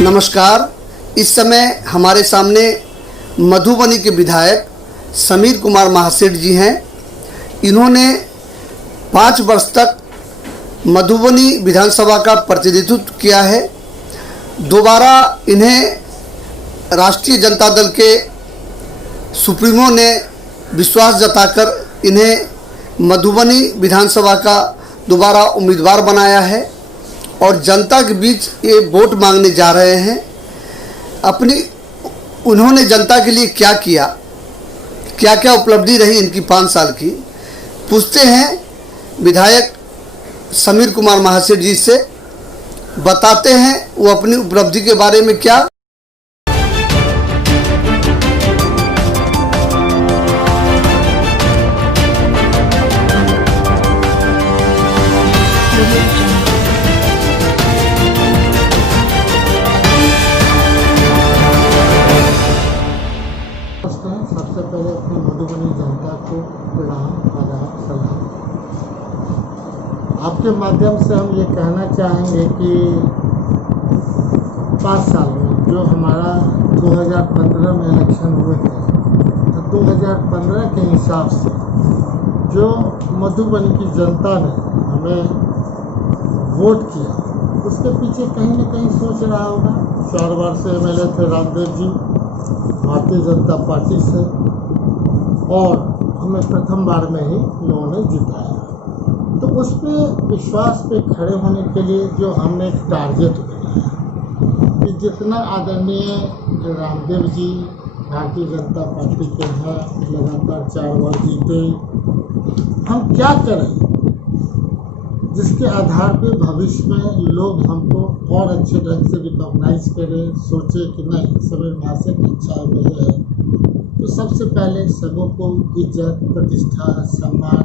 नमस्कार। इस समय हमारे सामने मधुबनी के विधायक समीर कुमार महासेठ जी हैं। इन्होंने 5 वर्ष तक मधुबनी विधानसभा का प्रतिनिधित्व किया है। दोबारा इन्हें राष्ट्रीय जनता दल के सुप्रीमो ने विश्वास जताकर इन्हें मधुबनी विधानसभा का दोबारा उम्मीदवार बनाया है और जनता के बीच ये वोट मांगने जा रहे हैं। उन्होंने जनता के लिए क्या किया, क्या क्या उपलब्धि रही इनकी 5 साल की, पूछते हैं विधायक समीर कुमार महासेठ जी से। बताते हैं वो अपनी उपलब्धि के बारे में क्या। सबसे पहले अपनी मधुबनी जनता को प्रणाम, आदाब, सलाम। आपके माध्यम से हम ये कहना चाहेंगे कि 5 साल में जो हमारा 2015 में इलेक्शन हुए थे, तो 2015 के हिसाब से जो मधुबनी की जनता ने हमें वोट किया, उसके पीछे कहीं ना कहीं सोच रहा होगा। 4 बार से MLA थे रामदेव जी भारतीय जनता पार्टी से, और हमें प्रथम बार में ही लोगों ने जिताया। तो उस पर विश्वास पे खड़े होने के लिए जो हमने एक टारगेट बनाया कि जितना आदरणीय रामदेव जी भारतीय जनता पार्टी के हैं, लगातार 4 बार जीते, हम क्या करें जिसके आधार पे भविष्य में लोग हमको और अच्छे ढंग से रिकॉग्नाइज करें, सोचे कि नहीं समीर महासेठ अच्छा MLA है। तो सबसे पहले सबों को इज्जत, प्रतिष्ठा, सम्मान,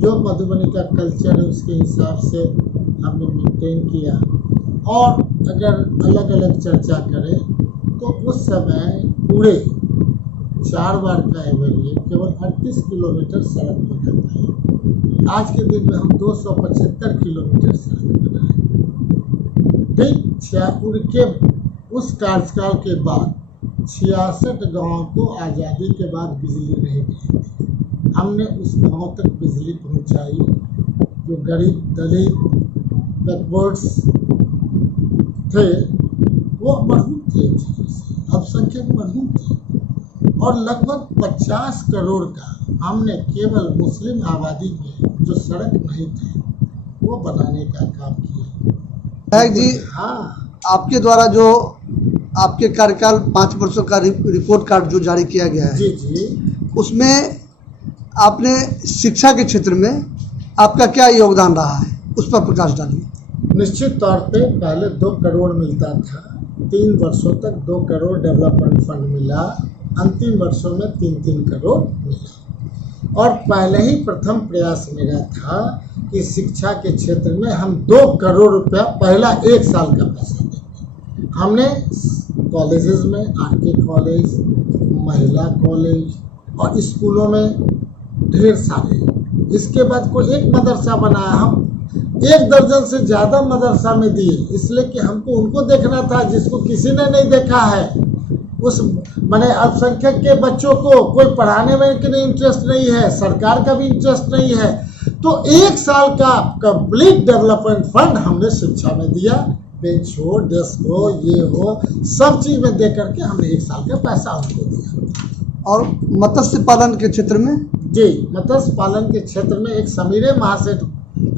जो मधुबनी का कल्चर है उसके हिसाब से हमने मेंटेन किया। और अगर अलग अलग चर्चा करें तो उस समय पूरे 4 बार का MLA केवल 38 किलोमीटर सड़क बनाता है। आज के दिन में हम 275 किलोमीटर सड़क बनाए। ठीक, उनके उस कार्यकाल के बाद 66 गाँव को आज़ादी के बाद बिजली नहीं मिली थी। हमने उस गाँव तक बिजली पहुंचाई। जो गरीब, दलित, बैकवर्ड्स थे वो मरहूम थे, अल्पसंख्यक मरहूम थे। और लगभग 50 करोड़ का हमने केवल मुस्लिम आबादी में जो सड़क नहीं थे वो बनाने का काम किया। विधायक जी, हाँ, आपके द्वारा जो आपके कार्यकाल 5 वर्षों का रिपोर्ट कार्ड जो जारी किया गया है, जी जी, उसमें आपने शिक्षा के क्षेत्र में आपका क्या योगदान रहा है, उस पर प्रकाश डालिए। निश्चित तौर पे पहले 2 करोड़ मिलता था, 3 वर्षों तक 2 करोड़ डेवलपमेंट फंड मिला, अंतिम वर्षों में 3-3 करोड़ मिला। और पहले ही प्रथम प्रयास मेरा था कि शिक्षा के क्षेत्र में हम 2 करोड़ रुपया पहला 1 साल का पैसा देंगे। हमने कॉलेजेस में RK कॉलेज, महिला कॉलेज और स्कूलों में ढेर सारे, इसके बाद कोई एक मदरसा बनाया। हम 1 दर्जन से ज़्यादा मदरसा में दिए, इसलिए कि हमको उनको देखना था जिसको किसी ने नहीं देखा है। उस मैंने अल्पसंख्यक के बच्चों को कोई पढ़ाने में कि नहीं इंटरेस्ट नहीं है, सरकार का भी इंटरेस्ट नहीं है। तो 1 साल का कंप्लीट डेवलपमेंट फंड हमने शिक्षा में दिया। बेंच हो, डेस्क हो, ये हो, सब चीज़ में दे करके हमने 1 साल का पैसा उनको दिया। और मत्स्य पालन के क्षेत्र में, जी, मत्स्य पालन के क्षेत्र में एक समीर महासेठ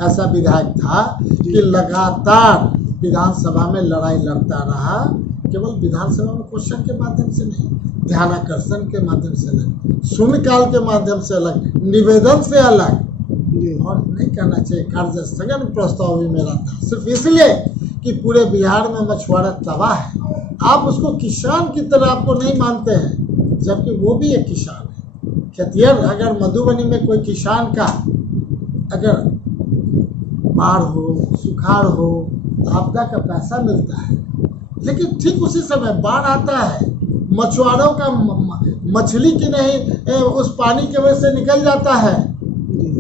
ऐसा विधायक था कि लगातार विधानसभा में लड़ाई लड़ता रहा। केवल विधानसभा में क्वेश्चन के माध्यम से नहीं, ध्यानाकर्षण के माध्यम से अलग, शून्यकाल के माध्यम से अलग, निवेदन से अलग, और नहीं करना चाहिए कार्य स्थगन प्रस्ताव भी मेरा था, सिर्फ इसलिए कि पूरे बिहार में मछुआरा तबाह है। आप उसको किसान की तरह आपको नहीं मानते हैं, जबकि वो भी एक किसान है। खेतिहर, अगर मधुबनी में कोई किसान का अगर बाढ़ हो, सुखाड़ हो, आपदा का पैसा मिलता है, लेकिन ठीक उसी समय बाढ़ आता है, मछुआरों का मछली की नहीं उस पानी की वजह से निकल जाता है,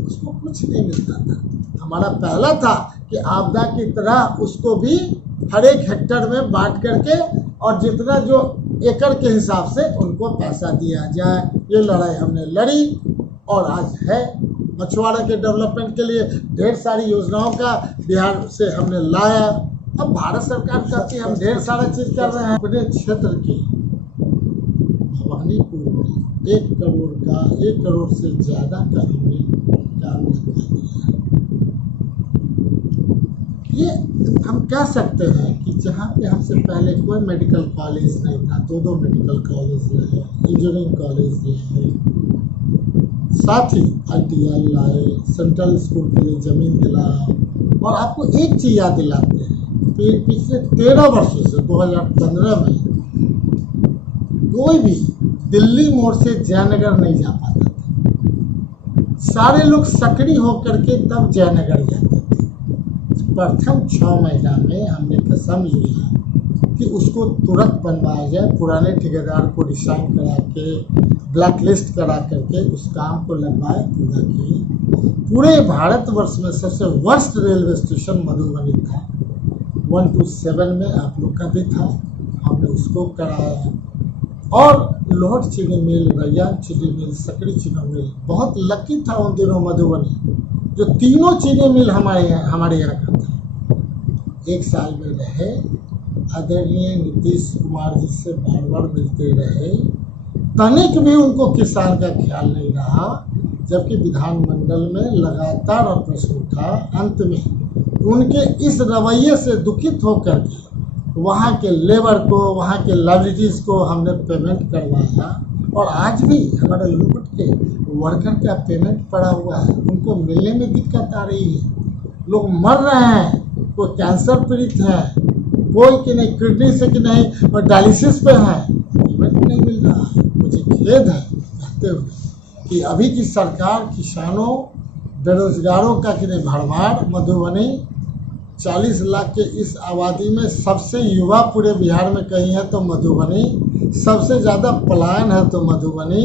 उसको कुछ नहीं मिलता था। हमारा पहला था कि आपदा की तरह उसको भी हर एक हेक्टर में बांट करके और जितना जो एकड़ के हिसाब से उनको पैसा दिया जाए। ये लड़ाई हमने लड़ी और आज है। मछुआरा के डेवलपमेंट के लिए ढेर सारी योजनाओं का बिहार से हमने लाया। अब भारत सरकार कहती है हम ढेर सारा चीज़ कर रहे हैं। अपने क्षेत्र के भवानीपुर में 1 करोड़ से ज़्यादा का हमने काम लगा दिया। ये हम कह सकते हैं कि जहाँ पे हमसे पहले कोई मेडिकल कॉलेज नहीं था, 2 मेडिकल कॉलेज लाए, इंजीनियरिंग कॉलेज लाए, साथ ही ITI लाए, सेंट्रल स्कूल के लिए ज़मीन दिलाया। और आपको एक चीज़ याद दिलाते हैं, पिछले 13 वर्षों से 2015 में कोई भी दिल्ली मोड़ से जयनगर नहीं जा पाता था। सारे लोग सक्रिय होकर के तब जयनगर जाते थे। प्रथम 6 महीना में हमने कसम लिया कि उसको तुरंत बनवाया जाए। पुराने ठेकेदार को रिसाइन करा के, ब्लैक लिस्ट करा करके उस काम को लगवाए, पूरा किए। पूरे भारतवर्ष में सबसे वर्स्ट रेलवे स्टेशन मधुबनी था। 1 to 7 में आप लोग का भी था, हमने उसको कराया। और लोहट चीनी मिल, रैयाम चीनी मिल, सकड़ी चीनी मिल, बहुत लकी था उन दिनों मधुबनी, जो तीनों चीनी मिल हमारे यहाँ का था। 1 साल में रहे, आदरणीय नीतीश कुमार जी से बार मिलते रहे, तनिक भी उनको किसान का ख्याल नहीं रहा। जबकि विधानमंडल में लगातार प्रश्न उठा। अंत में उनके इस रवैये से दुखित होकर के वहाँ के लेबर को, वहाँ के लाइब्रेरीज को हमने पेमेंट करवाया। और आज भी हमारे लोगों के वर्कर का पेमेंट पड़ा हुआ है, उनको मिलने में दिक्कत आ रही है। लोग मर रहे हैं, कोई कैंसर पीड़ित है, कोई कि नहीं किडनी से कि नहीं और डायलिसिस पे है, पेमेंट नहीं मिल रहा है। मुझे खेद है कहते हुए कि अभी की सरकार किसानों, बेरोजगारों का कि नहीं भरमार। मधुबनी 40 लाख के इस आबादी में सबसे युवा पूरे बिहार में कहीं है तो मधुबनी, सबसे ज़्यादा पलायन है तो मधुबनी।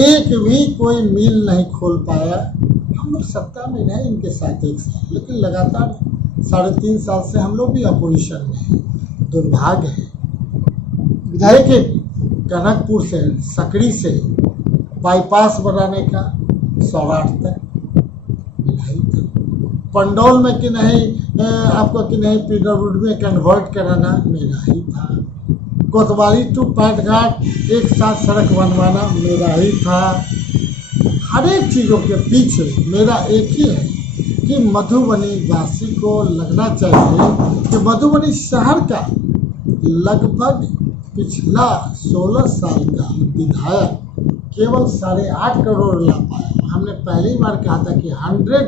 एक भी कोई मिल नहीं खोल पाया। हम लोग सत्ता में रहे इनके साथ 1 साल, लेकिन लगातार 3.5 साल से हम लोग भी अपोजिशन में हैं। दुर्भाग्य है। लेकिन कनकपुर से, सकड़ी से बाईपास बनाने का सौराठ तक नहीं था। पंडौल में कि नहीं आपको कि नहीं PWD में कन्वर्ट कराना मेरा ही था। कोतवाली टू पैंट घाट एक साथ सड़क बनवाना मेरा ही था। हर एक चीज़ों के पीछे मेरा एक ही है कि मधुबनी वासी को लगना चाहिए कि मधुबनी शहर का लगभग पिछला 16 साल का विधायक केवल 8.5 करोड़ ला पाया। हमने पहली बार कहा था कि 100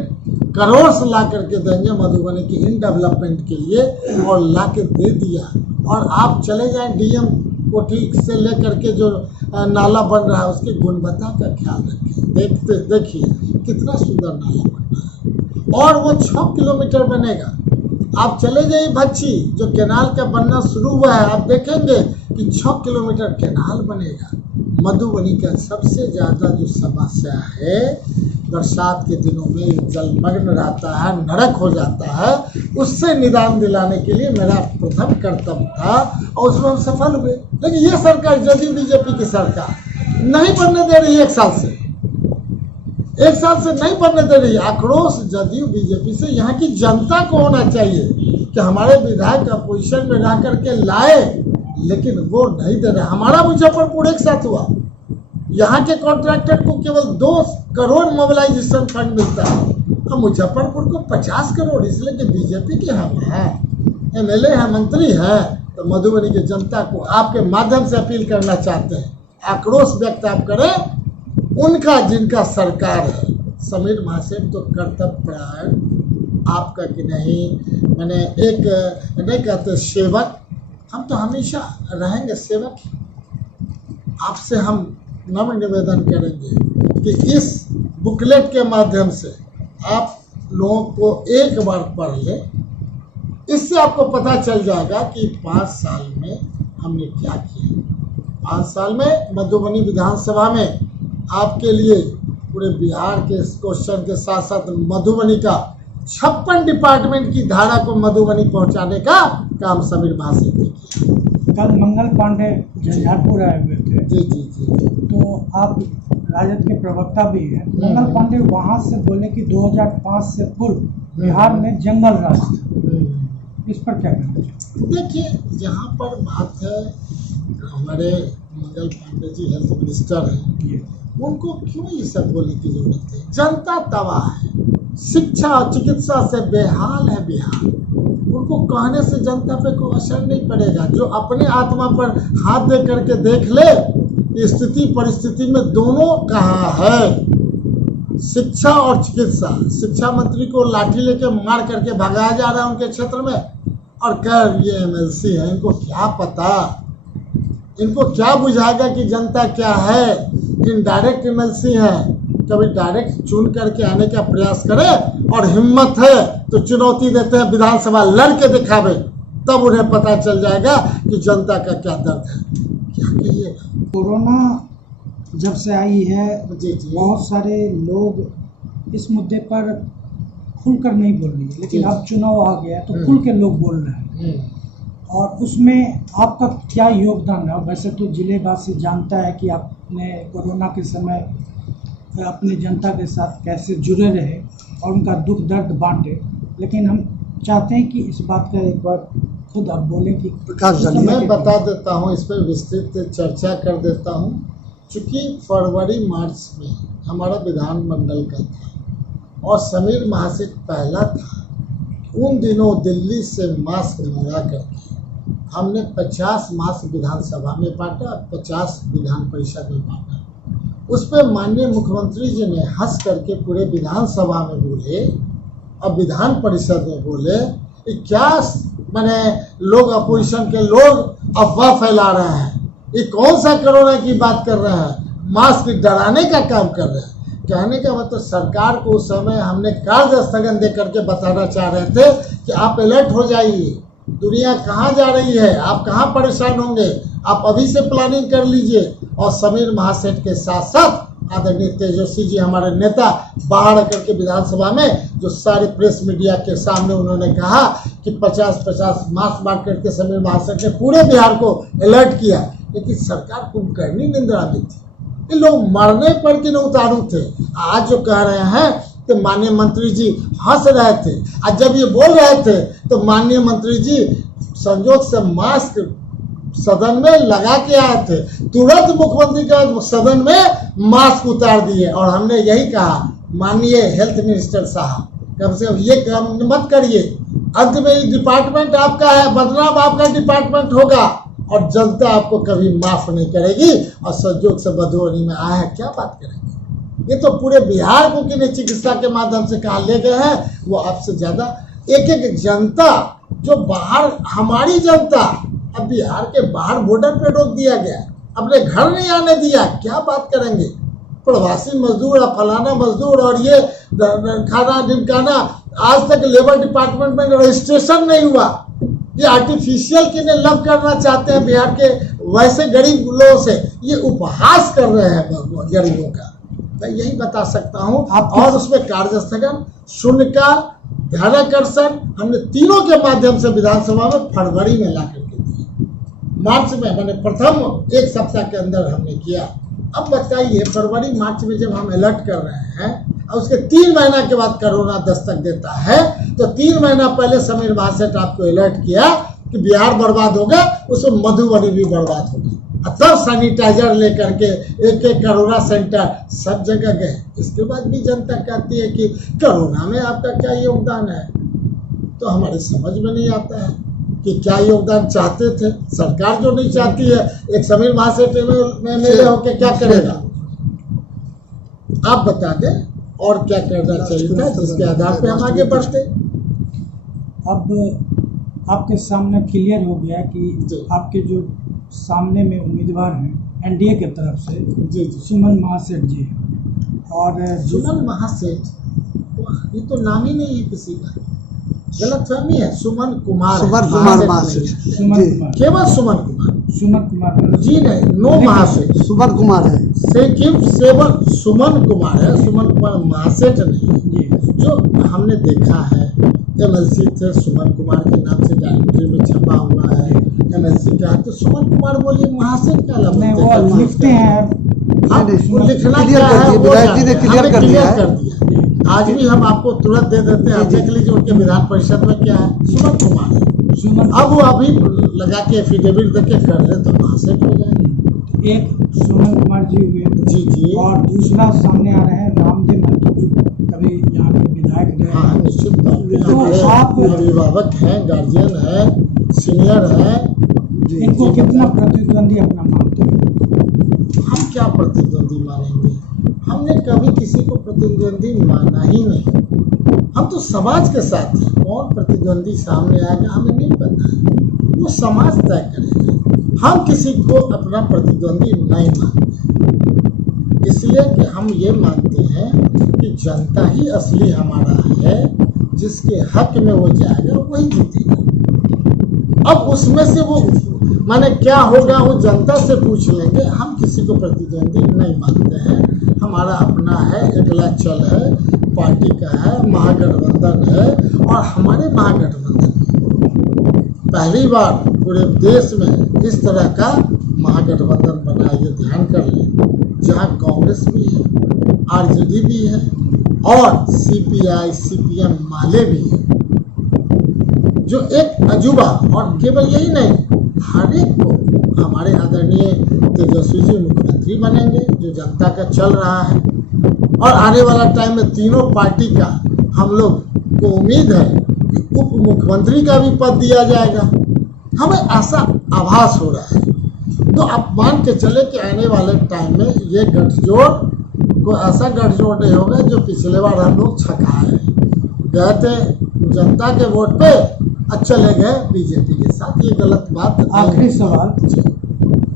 करोड़ से ला करके देंगे मधुबनी की इन डेवलपमेंट के लिए, और ला के दे दिया। और आप चले जाएं DM कोठी से लेकर के जो नाला बन रहा है उसकी गुणवत्ता का ख्याल रखें। देखिए कितना सुंदर नाला बन रहा है, और वो 6 किलोमीटर बनेगा। आप चले जाइए भच्छी, जो कैनाल का बनना शुरू हुआ है, आप देखेंगे कि 6 किलोमीटर कैनाल बनेगा। मधुबनी का सबसे ज़्यादा जो समस्या है, बरसात के दिनों में जलमग्न रहता है, नरक हो जाता है, उससे निदान दिलाने के लिए मेरा प्रथम कर्तव्य था और उसमें हम सफल हुए। लेकिन ये सरकार, जदयू बीजेपी की सरकार, नहीं बनने दे रही। 1 साल से नहीं बनने दे रही। आक्रोश जदयू बीजेपी से यहाँ की जनता को होना चाहिए कि हमारे विधायक अपोजिशन में रह करके लाए, लेकिन वो नहीं दे रहे। हमारा मुजफ्फरपुर एक साथ हुआ, यहाँ के कॉन्ट्रैक्टर को केवल 2 करोड़ मोबिलाइजेशन फंड मिलता है, और मुजफ्फरपुर को 50 करोड़, इसलिए कि बीजेपी के हम हैं, MLA हैं, मंत्री हैं। तो मधुबनी की जनता को आपके माध्यम से अपील करना चाहते हैं, आक्रोश व्यक्त आप करें उनका जिनका सरकार है। समीर महासेठ तो कर्तव्य परायण आपका कि नहीं, मैंने एक नहीं कहते सेवक, हम तो हमेशा रहेंगे सेवक। आपसे हम नम्र निवेदन करेंगे कि इस बुकलेट के माध्यम से आप लोगों को एक बार पढ़ लें। इससे आपको पता चल जाएगा कि 5 साल में हमने क्या किया। 5 साल में मधुबनी विधानसभा में आपके लिए पूरे बिहार के इस क्वेश्चन के साथ साथ मधुबनी का 56 डिपार्टमेंट की धारा को मधुबनी पहुंचाने का काम समीर महासेठ ने किया। कल मंगल पांडे झंझारपुर आए हुए थे, जी जी जी। तो आप राजद के प्रवक्ता भी हैं। मंगल पांडे वहां से बोले कि 2005 से पूर्व बिहार में जंगल राज था। इस पर क्या कहना चाहिए? देखिए, जहाँ पर बात है, हमारे मंगल पांडे जी हेल्थ मिनिस्टर हैं, उनको क्यों ये सब बोलने की जरूरत है? जनता तबाह है, शिक्षा और चिकित्सा से बेहाल है बिहार। उनको कहने से जनता पे कोई असर नहीं पड़ेगा। जो अपने आत्मा पर हाथ दे करके देख ले, स्थिति परिस्थिति में दोनों कहाँ है। शिक्षा और चिकित्सा, शिक्षा मंत्री को लाठी लेके मार करके भगाया जा रहा है उनके क्षेत्र में, और कह ये एमएलसी है, इनको क्या पता, इनको क्या बुझाएगा कि जनता क्या है। इनडायरेक्ट एमएलसी है, कभी डायरेक्ट चुन करके आने का प्रयास करे, और हिम्मत है तो चुनौती देते हैं विधानसभा लड़के दिखावे, तब उन्हें पता चल जाएगा कि जनता का क्या दर्द है। क्या कहिएगा? कोरोना जब से आई है, जी जी। बहुत सारे लोग इस मुद्दे पर खुलकर नहीं बोल रही है, लेकिन अब चुनाव आ गया है तो खुल के लोग बोल रहे हैं। और उसमें आपका क्या योगदान है? वैसे तो जिलेवासी जानता है कि आपने कोरोना के समय अपनी जनता के साथ कैसे जुड़े रहे और उनका दुख दर्द बांटे, लेकिन हम चाहते हैं कि इस बात का एक बार खुद आप बोलें कि मैं बता देता हूँ, इस पर विस्तृत चर्चा कर देता हूँ। चूँकि फरवरी मार्च में हमारा विधानमंडल का था और समीर महासेठ पहला था, उन दिनों दिल्ली से मास्क मंगा करके हमने 50 मास्क विधानसभा में बांटा, 50 विधान परिषद में बांटा। उस पर माननीय मुख्यमंत्री जी ने हंस करके पूरे विधानसभा में बोले और विधान परिषद में बोले कि क्या माने लोग अपोजिशन के लोग अफवाह फैला रहे हैं, ये कौन सा कोरोना की बात कर रहे हैं, मास्क डराने का काम कर रहे हैं। कहने का मतलब सरकार को उस समय हमने कार्य स्थगन दे करके बताना चाह रहे थे कि आप अलर्ट हो जाइए, दुनिया कहाँ जा रही है, आप कहाँ परेशान होंगे, आप अभी से प्लानिंग कर लीजिए। और समीर महासेठ के साथ साथ आदरणीय तेजस्वी जी हमारे नेता बाहर आकर के विधानसभा में जो सारे प्रेस मीडिया के सामने उन्होंने कहा कि 50-50 मास्क बांट करके समीर महासेठ ने पूरे बिहार को अलर्ट किया, लेकिन सरकार कुंभकर्णी निंदा में थी। ये लोग मरने पर के न उतारू थे। आज जो कह रहे हैं तो माननीय मंत्री जी हंस रहे थे, आज जब ये बोल रहे थे तो माननीय मंत्री जी संजोग से मास्क सदन में लगा के आए थे, तुरंत मुख्यमंत्री का सदन में मास्क उतार दिए। और हमने यही कहा, माननीय हेल्थ मिनिस्टर साहब कम से कम ये काम मत करिए, अंत में ये डिपार्टमेंट आपका है, बदनाम आपका डिपार्टमेंट होगा और जनता आपको कभी माफ नहीं करेगी। और संजोग से मधुबनी में आए हैं, क्या बात करेंगे। ये तो पूरे बिहार को किन्हें चिकित्सा के माध्यम से कहाँ ले गए हैं, वो आपसे ज्यादा एक एक जनता जो बाहर, हमारी जनता अब बिहार के बाहर बॉर्डर पे रोक दिया गया, अपने घर नहीं आने दिया, क्या बात करेंगे। प्रवासी मजदूर और फलाना मजदूर और ये खाना ढिमकाना, आज तक लेबर डिपार्टमेंट में रजिस्ट्रेशन नहीं हुआ। ये आर्टिफिशियल किन्हें लव करना चाहते हैं बिहार के वैसे गरीब लोगों से, ये उपहास कर रहे हैं गरीबों का। मैं यही बता सकता हूँ। और उसमें कार्य स्थगन, शून्यकाल, ध्यानाकर्षण हमने तीनों के माध्यम से विधानसभा में फरवरी में ला करके दिए, मार्च में मैंने प्रथम एक सप्ताह के अंदर हमने किया। अब बताइए, फरवरी मार्च में जब हम अलर्ट कर रहे हैं और उसके 3 महीना के बाद कोरोना दस्तक देता है, तो 3 महीना पहले समीर महासेठ आपको अलर्ट किया कि बिहार बर्बाद होगा, उसमें मधुबनी भी बर्बाद होगी। तब सैनिटाइजर लेकर के एक एक कोरोना सेंटर सब जगह गए। इसके बाद भी जनता कहती है कि कोरोना में आपका क्या योगदान है, तो हमारे समझ में नहीं आता है कि क्या योगदान चाहते थे। सरकार जो नहीं चाहती है, एक समीर महासेठ में मेले होके क्या करेगा, आप बता दें और क्या करना चाहिए था, जिसके आधार पे हम आगे बढ़ते। अब आपके सामने क्लियर हो गया कि आपके जो सामने में उम्मीदवार हैं एनडीए के तरफ से, जी सुमन महासेठ जी हैं। और सुमन महासेठ, ये तो नाम ही नहीं है किसी का, गलतफहमी है। सुमन कुमार महासेठ, सुमन कुमार, केवल सुमन कुमार। सुमन कुमार जी नहीं, नो महासेठ, सुमन कुमार है। सेकिब सेवन सुमन कुमार है, सुमन कुमार महासेठ नहीं है। जी। जो हमने देखा है MLC थे, सुमन कुमार के नाम से डायरेक्टरी में छपा हुआ है MLC का, तो सुमन कुमार बोलिए महासेठ का लफ्ज़ नहीं, वो लिखते हैं। हाँ, वो लिखना क्लियर क्या कर है दिया, वो विधायक जी ने जानते हैं। क्लियर हमने कर दिया क्लियर है। कर दिया। आज भी हम आपको तुरंत दे देते हैं, आप देख लीजिए उनके विधान परिषद में क्या है, सुमन कुमार है। सुमन अब वो अभी लगा के एफिडेविट दे के कर रहे तो महासेठ हो जाए। एक सुमन कुमार जी हुए, जी जी, और दूसरा सामने आ रहा है रामदेव महतो, जो कभी यहाँ के विधायक रहे हाँ हैं। निश्चित तौर पे तो हमारे आप- अभिभावक हैं, गार्जियन है, सीनियर है। इनको कितना प्रतिद्वंदी अपना मानते हैं? हम क्या प्रतिद्वंदी मानेंगे? हमने कभी किसी को प्रतिद्वंदी माना ही नहीं। हम तो समाज के साथ हैं, कौन प्रतिद्वंदी सामने आएगा हमें नहीं पता है, वो समाज तय करेगा। हम किसी को अपना प्रतिद्वंदी नहीं मानते, इसलिए कि हम ये मानते हैं कि जनता ही असली हमारा है, जिसके हक में वो जाएगा वही जीतेगा। अब उसमें से वो माने क्या होगा वो जनता से पूछ लेंगे। हम किसी को प्रतिद्वंदी नहीं मानते हैं, हमारा अपना है, अगला चल है, पार्टी का है, महागठबंधन है। और हमारे महागठबंधन में पहली बार पूरे देश में इस तरह का महागठबंधन बना, ये ध्यान कर लें, जहाँ कांग्रेस भी है, RJD भी है और CPI CPM माले भी है, जो एक अजूबा। और केवल यही नहीं, हर एक को हमारे आदरणीय तेजस्वी जी मुख्यमंत्री बनेंगे, जो जनता का चल रहा है। और आने वाला टाइम में तीनों पार्टी का हम लोग को उम्मीद है कि उप मुख्यमंत्री का भी पद दिया जाएगा, हमें ऐसा आभास हो रहा है। तो आप मान के चले कि आने वाले टाइम में ये गठजोड़ को ऐसा गठजोड़ नहीं होगा जो पिछले बार हम लोग छकाए गए थे जनता के वोट पे, चले गए बीजेपी के साथ। ये गलत बात नहीं। आखिरी सवाल,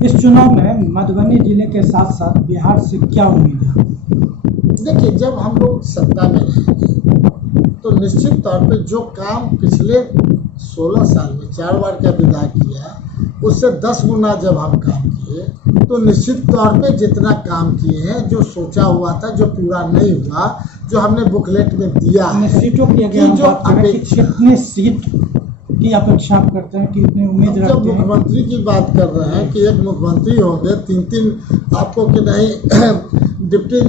इस चुनाव में मधुबनी जिले के साथ साथ बिहार से क्या उम्मीद है? देखिए, जब हम लोग सत्ता में रहेंगे तो निश्चित तौर पे जो काम पिछले 16 साल में 4 बार का विधायक किया, उससे 10 गुना जब हम काम किए, तो निश्चित तौर पे जितना काम किए हैं, जो सोचा हुआ था, जो पूरा नहीं हुआ, जो हमने बुकलेट में दिया है, सीटों की अगर हम बात करें कि कितने सीट की अपेक्षा आप करते हैं, कितनी उम्मीद जब रखते हैं? मुख्यमंत्री की बात कर रहे हैं कि एक मुख्यमंत्री होंगे, 3 आपको कि नहीं डिप्टी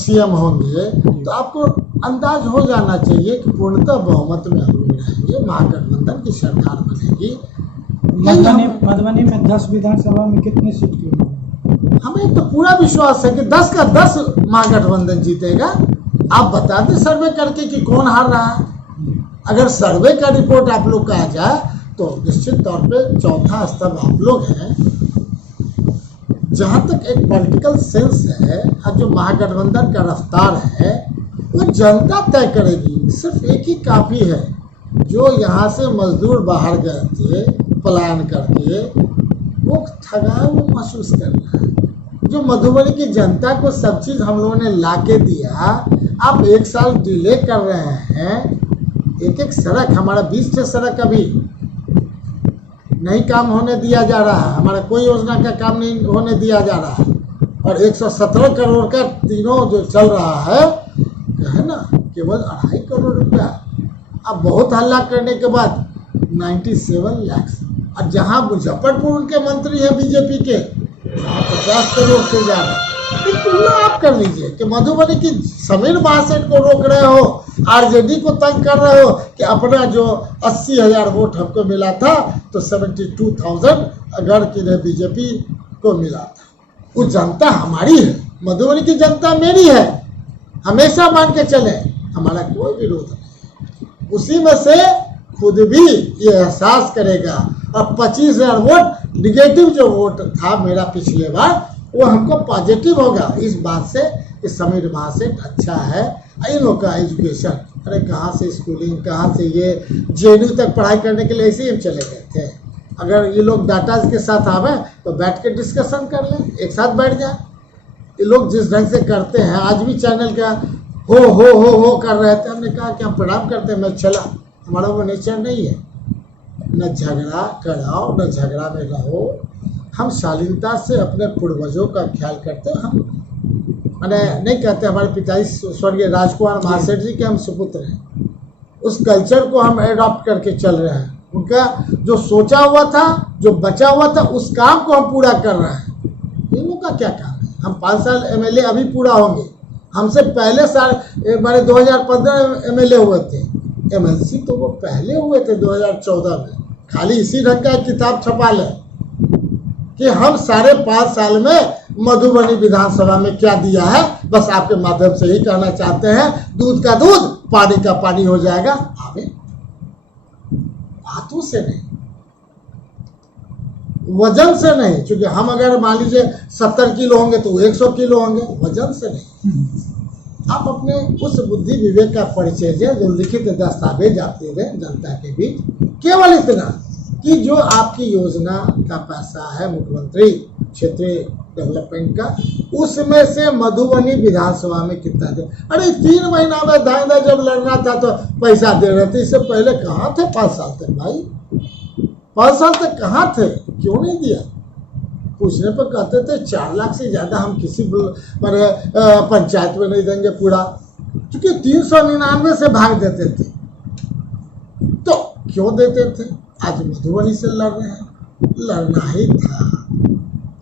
CM होंगे, तो आपको अंदाज हो जाना चाहिए कि पूर्णतः बहुमत में हम लोग रहेंगे, महागठबंधन की सरकार बनेगी। मधुबनी में 10 विधानसभा में कितने सीट की उम्मीद है? हमें तो पूरा विश्वास है कि 10 का 10 महागठबंधन जीतेगा। आप बता दें सर्वे करके कि कौन हार रहा है। अगर सर्वे का रिपोर्ट आप लोग का आ जाए तो निश्चित तौर पे चौथा स्तंभ आप लोग हैं। जहाँ तक एक पॉलिटिकल सेंस है और जो महागठबंधन का रफ्तार है, वो जनता तय करेगी। सिर्फ एक ही काफ़ी है, जो यहाँ से मजदूर बाहर गए थे पलायन करके, वो ठगा वो महसूस कर रहा है। जो मधुबनी की जनता को सब चीज़ हम लोगों ने ला के दिया, आप 1 साल डिले कर रहे हैं। एक सड़क, हमारा 20 से सड़क अभी नहीं काम होने दिया जा रहा है, हमारा कोई योजना का काम नहीं होने दिया जा रहा है। और 117 करोड़ का तीनों जो चल रहा है ना, केवल 2.5 करोड़ रुपया। अब बहुत हल्ला करने के बाद 97 लाख। और जहाँ मुजफ्फरपुर उनके मंत्री हैं बीजेपी के, 50 करोड़ से ज़्यादा। तुलना आप कर लीजिए कि मधुबनी की समीर महासेठ को रोक रहे हो, RJD को तंग कर रहे हो कि अपना जो 80,000 वोट हमको मिला था, तो 72,000 अगर कि बीजेपी को मिला था। वो जनता हमारी है, मधुबनी की जनता मेरी है, हमेशा मान के चले, हमारा कोई विरोध नहीं। उसी में से खुद भी ये एहसास करेगा। और 25,000 वोट निगेटिव जो वोट था मेरा पिछले बार, वो हमको पॉजिटिव होगा। इस बात से कि समीर महासेठ अच्छा है। इन लोग का एजुकेशन, अरे कहाँ से स्कूलिंग, कहाँ से ये JNU तक पढ़ाई करने के लिए ऐसे ही हम चले गए थे। अगर ये लोग डाटा के साथ आवे तो बैठ के डिस्कशन कर लें, एक साथ बैठ जाए। ये लोग जिस ढंग से करते हैं, आज भी चैनल का हो कर रहे थे, हमने कहा कि हम प्रणाम करते हैं, मैं चला। हमारा वो नेचर नहीं है, न झगड़ा कराओ, न झगड़ा में रहो। हम शालीनता से अपने पूर्वजों का ख्याल करते हैं। हम मैंने नहीं कहते हमारे पिताजी स्वर्गीय राजकुमार महासेठ जी के हम सुपुत्र हैं, उस कल्चर को हम एडॉप्ट करके चल रहे हैं। उनका जो सोचा हुआ था, जो बचा हुआ था, उस काम को हम पूरा कर रहे हैं। इन लोग का क्या काम है? हम 5 साल एमएलए अभी पूरा होंगे, हमसे पहले साल हमारे 2015 एमएलए हुए थे। एमएलसी तो वो पहले हुए थे 2014 में। खाली इसी ढंग का किताब छपा ले कि हम 5.5 साल में मधुबनी विधानसभा में क्या दिया है। बस आपके माध्यम से ही कहना चाहते हैं, दूध का दूध पानी का पानी हो जाएगा। हमें बातों से नहीं, वजन से नहीं, क्योंकि हम अगर मान लीजिए 70 किलो होंगे तो 100 किलो होंगे, वजन से नहीं। आप अपने उस बुद्धि विवेक का परिचय दें जो लिखित दस्तावेज आप दे दें जनता के बीच। केवल इतना कि जो आपकी योजना का पैसा है मुख्यमंत्री क्षेत्रीय डेवलपमेंट का, उसमें से मधुबनी विधानसभा में कितना दे। अरे 3 महीना में धाइंदा जब लड़ना था तो पैसा दे रहे थे, इससे पहले कहाँ थे 5 साल तक भाई? 5 साल तक कहाँ थे? क्यों नहीं दिया? पूछने पर कहते थे 4 लाख से ज़्यादा हम किसी पंचायत में नहीं देंगे पूरा, क्योंकि 399 से भाग देते थे। तो क्यों देते थे? आज मधुबनी से लड़ रहे हैं, लड़ना ही था,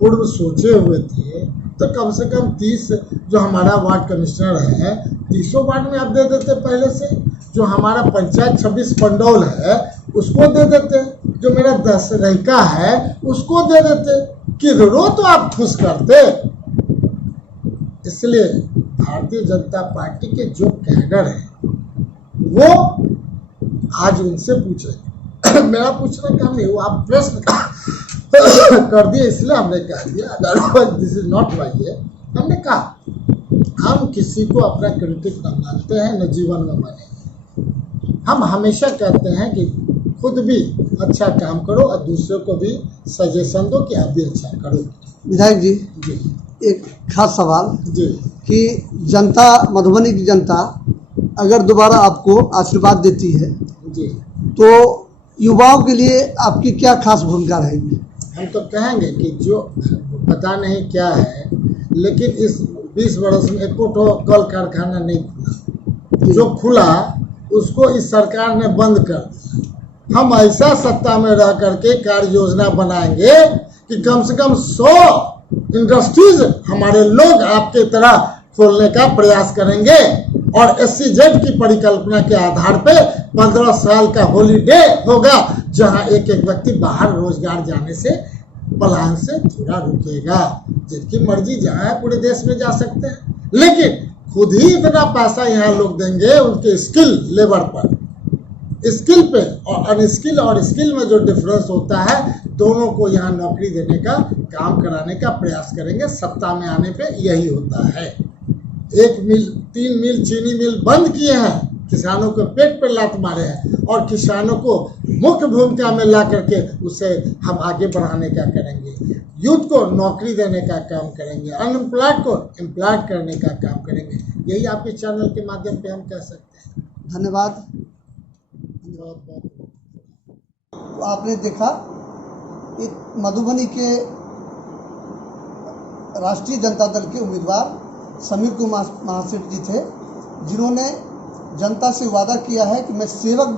पूर्व सोचे हुए थे तो कम से कम 30 जो हमारा वार्ड कमिश्नर है 30 वार्ड में आप दे देते पहले से। जो हमारा पंचायत 26 पंडौल है उसको दे देते, जो मेरा 10 रैका है उसको दे देते, किधरों तो आप खुश करते। इसलिए भारतीय जनता पार्टी के जो कैडर है वो आज उनसे पूछे। मेरा पूछना काम नहीं, वो आप प्रश्न कर दिए इसलिए हमने कह दिया, otherwise this is not why है। हमने कहा हम किसी को अपना क्रिटिक न मानते हैं, न जीवन में मानेंगे। हम हमेशा कहते हैं कि खुद भी अच्छा काम करो और दूसरों को भी सजेशन दो कि आप भी अच्छा करो। विधायक जी, जी एक खास सवाल जी कि जनता, मधुबनी की जनता अगर दोबारा आपको आशीर्वाद देती है जी तो युवाओं के लिए आपकी क्या खास भूमिका रहेगी? हम तो कहेंगे कि जो पता नहीं क्या है, लेकिन इस 20 वर्ष में एको तो कल कारखाना नहीं खुला, जो खुला उसको इस सरकार ने बंद कर दिया। हम ऐसा सत्ता में रह करके कार्य योजना बनाएंगे कि कम से कम 100 इंडस्ट्रीज हमारे लोग आपके तरह खोलने का प्रयास करेंगे और SCZ की परिकल्पना के आधार पे 15 साल का हॉलीडे होगा, जहां एक एक व्यक्ति बाहर रोजगार जाने से, पलायन से थोड़ा रुकेगा। जिनकी मर्जी जहां है पूरे देश में जा सकते हैं, लेकिन खुद ही इतना पैसा यहाँ लोग देंगे उनके स्किल लेबर पर, स्किल पे, और अनस्किल और स्किल में जो डिफरेंस होता है दोनों को यहाँ नौकरी देने का, काम कराने का प्रयास करेंगे। सत्ता में आने पे यही होता है। 1 मिल 3 मिल चीनी मिल बंद किए हैं, किसानों को पेट पर लात मारे हैं, और किसानों को मुख्य भूमिका में ला करके उसे हम आगे बढ़ाने का करेंगे। यूथ को नौकरी देने का काम करेंगे, अनएम्प्लॉयड को एम्प्लॉयड करने का काम करेंगे। यही आपके चैनल के माध्यम पे हम कह सकते हैं। धन्यवाद। तो आपने देखा एक मधुबनी के राष्ट्रीय जनता दल के उम्मीदवार समीर कुमार महासेठ जी थे, जिन्होंने जनता से वादा किया है कि मैं सेवक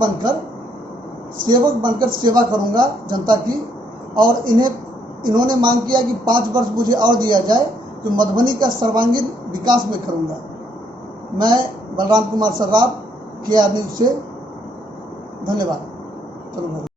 बनकर सेवा करूंगा जनता की, और इन्होंने मांग किया कि 5 वर्ष मुझे और दिया जाए तो मधुबनी का सर्वांगीण विकास में करूंगा। मैं बलराम कुमार सर्राफ, KR न्यूज़ से, धन्यवाद। चलो भाई।